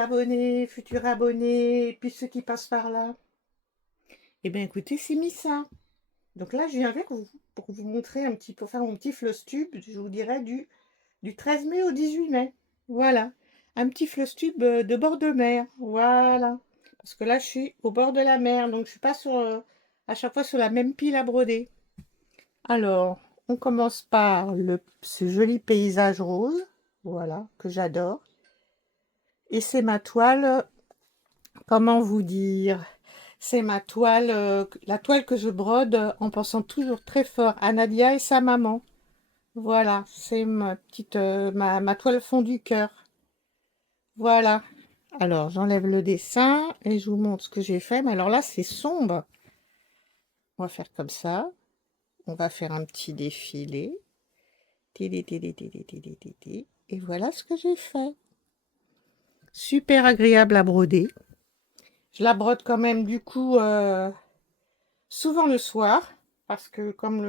abonnés, futurs abonnés, et puis ceux qui passent par là. Eh bien, écoutez, c'est Missa. Donc là, je viens avec vous pour vous montrer un petit, pour faire mon petit floss tube, je vous dirais du 13 mai au 18 mai. Voilà. Un petit floss tube de bord de mer. Voilà. Parce que là, je suis au bord de la mer, donc je suis pas sur, à chaque fois sur la même pile à broder. Alors, on commence par ce joli paysage rose. Voilà, que j'adore. Et c'est ma toile, comment vous dire? C'est ma toile, la toile que je brode en pensant toujours très fort à Nadia et sa maman. Voilà, c'est ma petite, ma toile fond du cœur. Voilà. Alors, j'enlève le dessin et je vous montre ce que j'ai fait. Mais alors là, c'est sombre. On va faire comme ça. On va faire un petit défilé. Tili, tili, tili, tili, tili. Et voilà ce que j'ai fait. Super agréable à broder. Je la brode quand même du coup souvent le soir. Parce que comme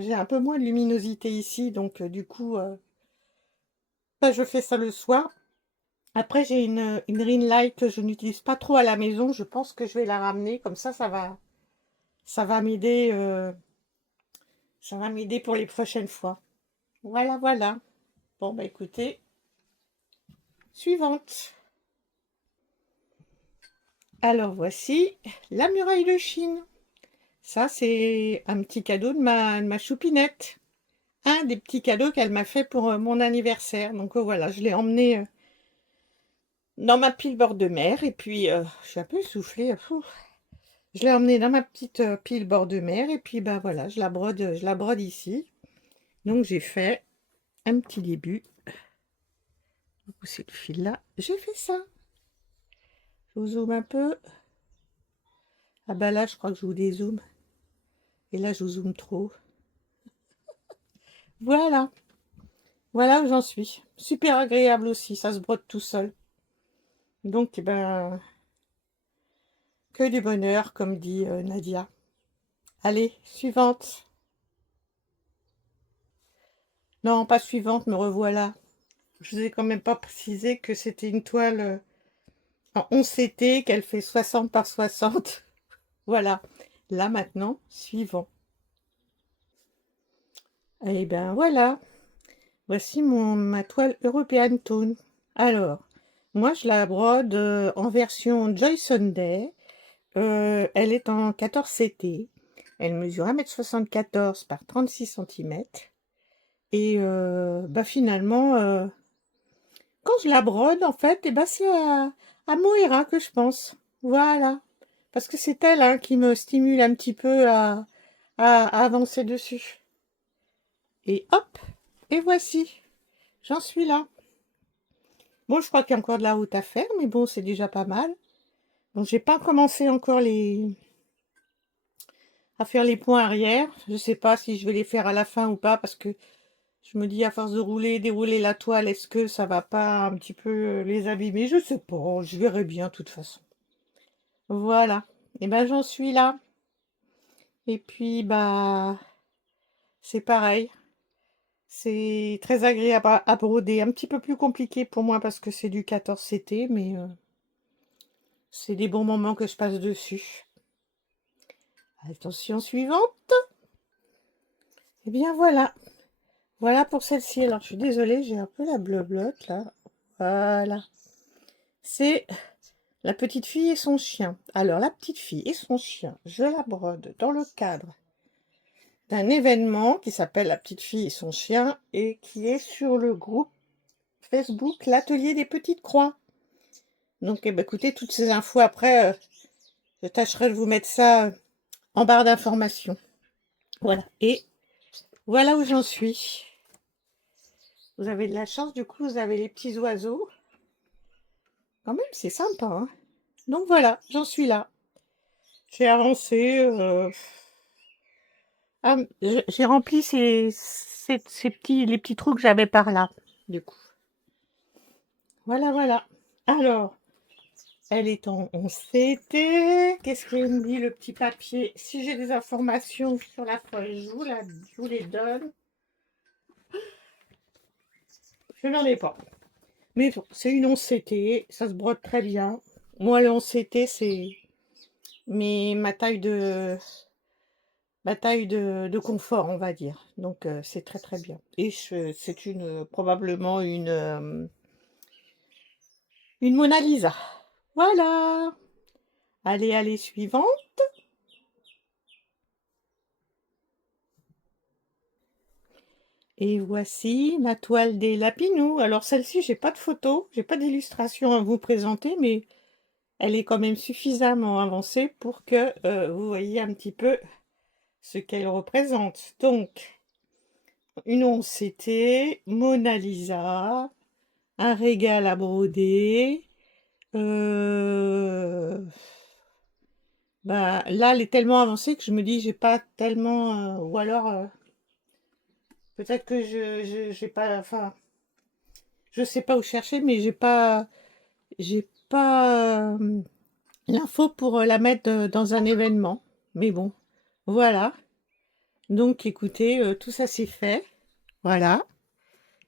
j'ai un peu moins de luminosité ici, donc du coup, je fais ça le soir. Après, j'ai une ring light que je n'utilise pas trop à la maison. Je pense que je vais la ramener. Comme ça va m'aider, ça va m'aider pour les prochaines fois. Voilà, voilà. Bon, bah écoutez, suivante. Alors voici la muraille de Chine. Ça, c'est un petit cadeau de ma choupinette. Un des petits cadeaux qu'elle m'a fait pour mon anniversaire. Donc voilà, je l'ai emmené dans ma pile bord de mer. Et puis, je suis un peu essoufflée. Je l'ai emmené dans ma petite pile bord de mer. Et puis, bah voilà, je la brode ici. Donc j'ai fait un petit début. Vous poussez le fil là. J'ai fait ça. Je vous zoome un peu. Ah bah là, je crois que je vous dézoome. Et là, je vous zoome trop. Voilà. Voilà où j'en suis. Super agréable aussi. Ça se brode tout seul. Donc, que du bonheur, comme dit Nadia. Allez, suivante. Non, pas suivante, me revoilà. Je vous ai quand même pas précisé que c'était une toile en 11 CT, qu'elle fait 60 par 60. Voilà. Là maintenant, suivant. Et ben voilà. Voici ma toile European Tone. Alors, moi je la brode en version Joy Sunday. Elle est en 14 CT. Elle mesure 1,74 m par 36 cm. Et finalement, quand je la brode, en fait, c'est à Moira que je pense. Voilà. Parce que c'est elle hein, qui me stimule un petit peu à avancer dessus. Et hop, et voici. J'en suis là. Bon, je crois qu'il y a encore de la route à faire, mais bon, c'est déjà pas mal. Donc, j'ai pas commencé encore à faire les points arrière. Je sais pas si je vais les faire à la fin ou pas, parce que je me dis, à force de rouler, dérouler la toile, est-ce que ça va pas un petit peu les abîmer? Je sais pas, je verrai bien de toute façon. Voilà. Et ben j'en suis là. Et puis c'est pareil. C'est très agréable à broder. Un petit peu plus compliqué pour moi parce que c'est du 14 CT, mais c'est des bons moments que je passe dessus. Attention suivante. Et bien voilà. Voilà pour celle-ci. Alors je suis désolée, j'ai un peu la bleu-blotte là. Voilà. C'est la petite fille et son chien. Alors la petite fille et son chien, je la brode dans le cadre d'un événement qui s'appelle La petite fille et son chien et qui est sur le groupe Facebook L'Atelier des Petites Croix. Donc écoutez, toutes ces infos après, je tâcherai de vous mettre ça en barre d'informations. Voilà. Et voilà où j'en suis. Vous avez de la chance, du coup, vous avez les petits oiseaux. Quand même, c'est sympa. Hein. Donc voilà, j'en suis là. J'ai avancé. J'ai rempli les petits trous que j'avais par là, du coup. Voilà, voilà. Alors, elle est en 11 CT. Qu'est-ce qu'il me dit, le petit papier? Si j'ai des informations sur la feuille, je vous les donne. Je n'en ai pas. Mais bon, c'est une 11 CT, ça se brode très bien. Moi, le 11 CT, c'est ma taille de confort, on va dire. Donc, c'est très très bien. Et c'est probablement une Mona Lisa. Voilà. Allez, allez, suivant. Et voici ma toile des Lapinous. Alors celle-ci, j'ai pas de photo, j'ai pas d'illustration à vous présenter, mais elle est quand même suffisamment avancée pour que vous voyez un petit peu ce qu'elle représente. Donc, une 11 CT, Mona Lisa, un régal à broder. Bah, là, elle est tellement avancée que je me dis, j'ai pas tellement... ou alors, peut-être que j'ai pas... Enfin, je sais pas où chercher, mais j'ai pas l'info pour la mettre dans un événement. Mais bon, voilà. Donc, écoutez, tout ça c'est fait. Voilà.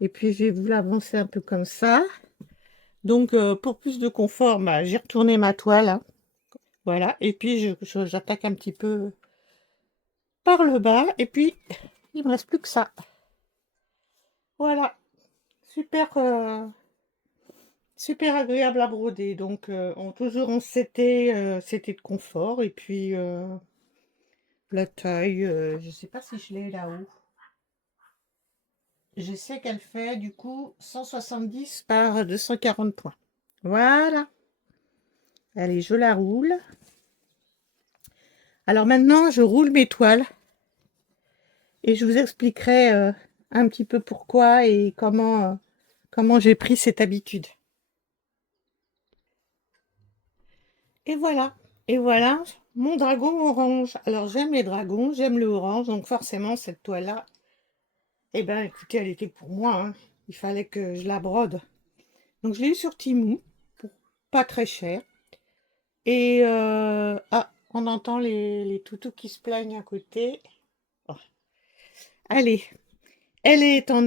Et puis, je vais vous l'avancer un peu comme ça. Donc, pour plus de confort, bah, j'ai retourné ma toile, hein. Voilà. Et puis, j'attaque un petit peu par le bas. Et puis, il me reste plus que ça. Voilà. Super, super agréable à broder. Donc, toujours en CT de confort. Et puis, la taille, je sais pas si je l'ai là-haut. Je sais qu'elle fait du coup 170 par 240 points. Voilà. Allez, je la roule. Alors maintenant, je roule mes toiles et je vous expliquerai un petit peu pourquoi et comment j'ai pris cette habitude. Et voilà. Et voilà mon dragon orange. Alors j'aime les dragons, j'aime le orange, donc forcément cette toile-là, eh ben écoutez, elle était pour moi, hein. Il fallait que je la brode. Donc je l'ai eu sur Temu, pour pas très cher. Et ah, on entend les toutous qui se plaignent à côté. Oh. Allez, elle est en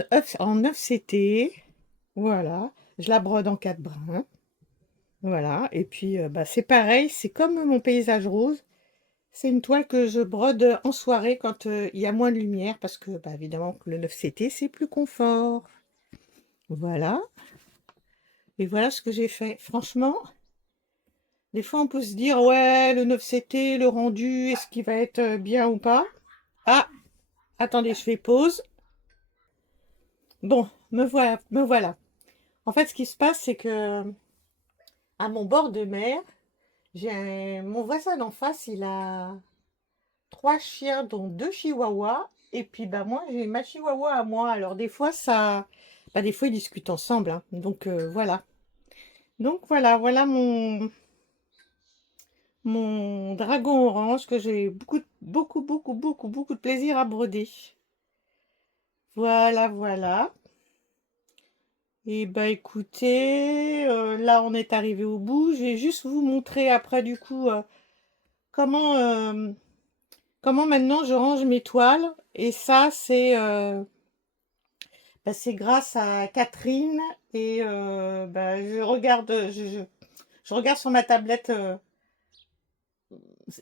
9 CT. Voilà, je la brode en 4 brins. Voilà, et puis bah, c'est pareil, c'est comme mon paysage rose. C'est une toile que je brode en soirée quand il y a moins de lumière parce que bah, évidemment le 9 CT c'est plus confort. Voilà, et voilà ce que j'ai fait. Franchement, des fois on peut se dire ouais, le 9 CT, le rendu, est-ce qu'il va être bien ou pas? Ah, attendez, je fais pause. Bon, me voilà, me voilà. En fait, ce qui se passe, c'est que à mon bord de mer, mon voisin d'en face, il a 3 chiens, dont 2 chihuahuas. Et puis, bah, moi, j'ai ma chihuahua à moi. Alors, des fois, des fois, ils discutent ensemble, hein. Donc, voilà. Donc, voilà mon dragon orange que j'ai beaucoup de plaisir à broder. Voilà, voilà. Et bah écoutez, là on est arrivé au bout. Je vais juste vous montrer après du coup comment, comment maintenant je range mes toiles. Et ça c'est grâce à Catherine. Et bah, je regarde sur ma tablette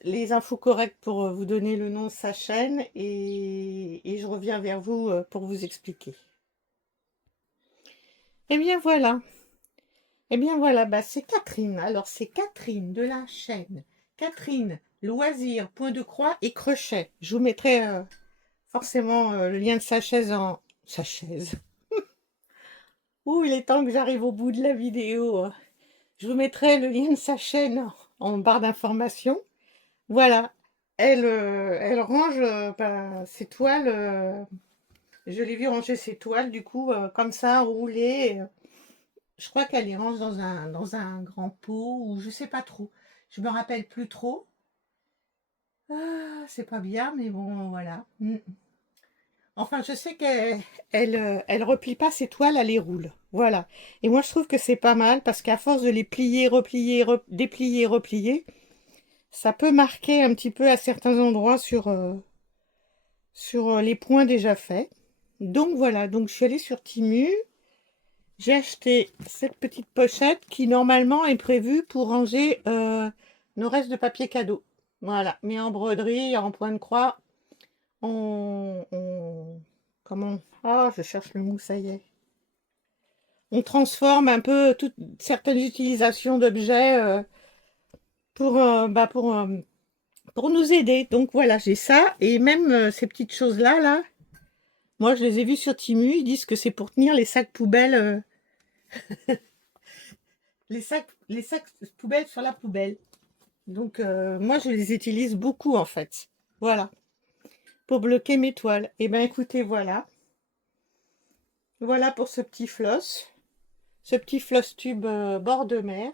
les infos correctes pour vous donner le nom de sa chaîne. Et je reviens vers vous pour vous expliquer. Et bien voilà. Eh bien voilà, bah c'est Catherine. Alors c'est Catherine de la chaîne Catherine Loisir, point de croix et crochet. Je vous mettrai forcément le lien de sa chaise en... Sa chaise. Ouh, il est temps que j'arrive au bout de la vidéo. Je vous mettrai le lien de sa chaîne en barre d'informations. Voilà. Elle range bah, ses toiles. Je l'ai vu ranger ses toiles, du coup, comme ça, roulées. Je crois qu'elle les range dans un grand pot ou je sais pas trop. Je me rappelle plus trop. Ah, c'est pas bien, mais bon, voilà. Enfin, je sais qu'elle replie pas ses toiles, elle les roule. Voilà. Et moi, je trouve que c'est pas mal parce qu'à force de les plier, replier, déplier, replier, ça peut marquer un petit peu à certains endroits sur les points déjà faits. Donc voilà. Donc je suis allée sur Temu. j'ai acheté cette petite pochette qui normalement est prévue pour ranger nos restes de papier cadeau. Voilà, mais en broderie, en point de croix, comment? Ah, je cherche le mot, ça y est. On transforme un peu toutes certaines utilisations d'objets pour nous aider. Donc voilà, j'ai ça. Et même ces petites choses-là, là, moi je les ai vues sur Timu, ils disent que c'est pour tenir les sacs poubelles, les sacs poubelles sur la poubelle. Donc moi je les utilise beaucoup en fait. Voilà, pour bloquer mes toiles. Et ben écoutez, voilà. Voilà pour ce petit floss tube bord de mer.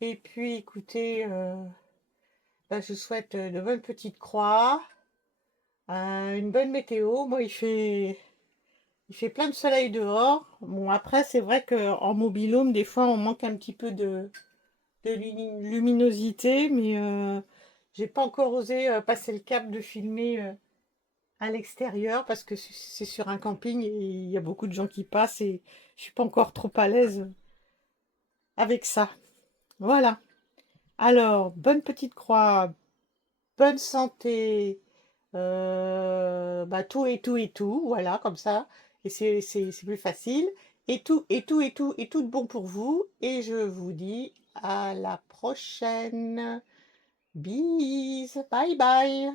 Et puis écoutez, bah, je souhaite de bonnes petites croix, une bonne météo. Moi il fait plein de soleil dehors. Bon après c'est vrai qu'en mobil-home des fois on manque un petit peu de luminosité, mais j'ai pas encore osé passer le cap de filmer à l'extérieur parce que c'est sur un camping et il y a beaucoup de gens qui passent et je suis pas encore trop à l'aise avec ça. Voilà. Alors, bonne petite croix, bonne santé, bah, tout et tout et tout, voilà, comme ça. Et c'est plus facile. Et tout, et tout, et tout, et tout de bon pour vous. Et je vous dis à la prochaine. Bis, bye bye.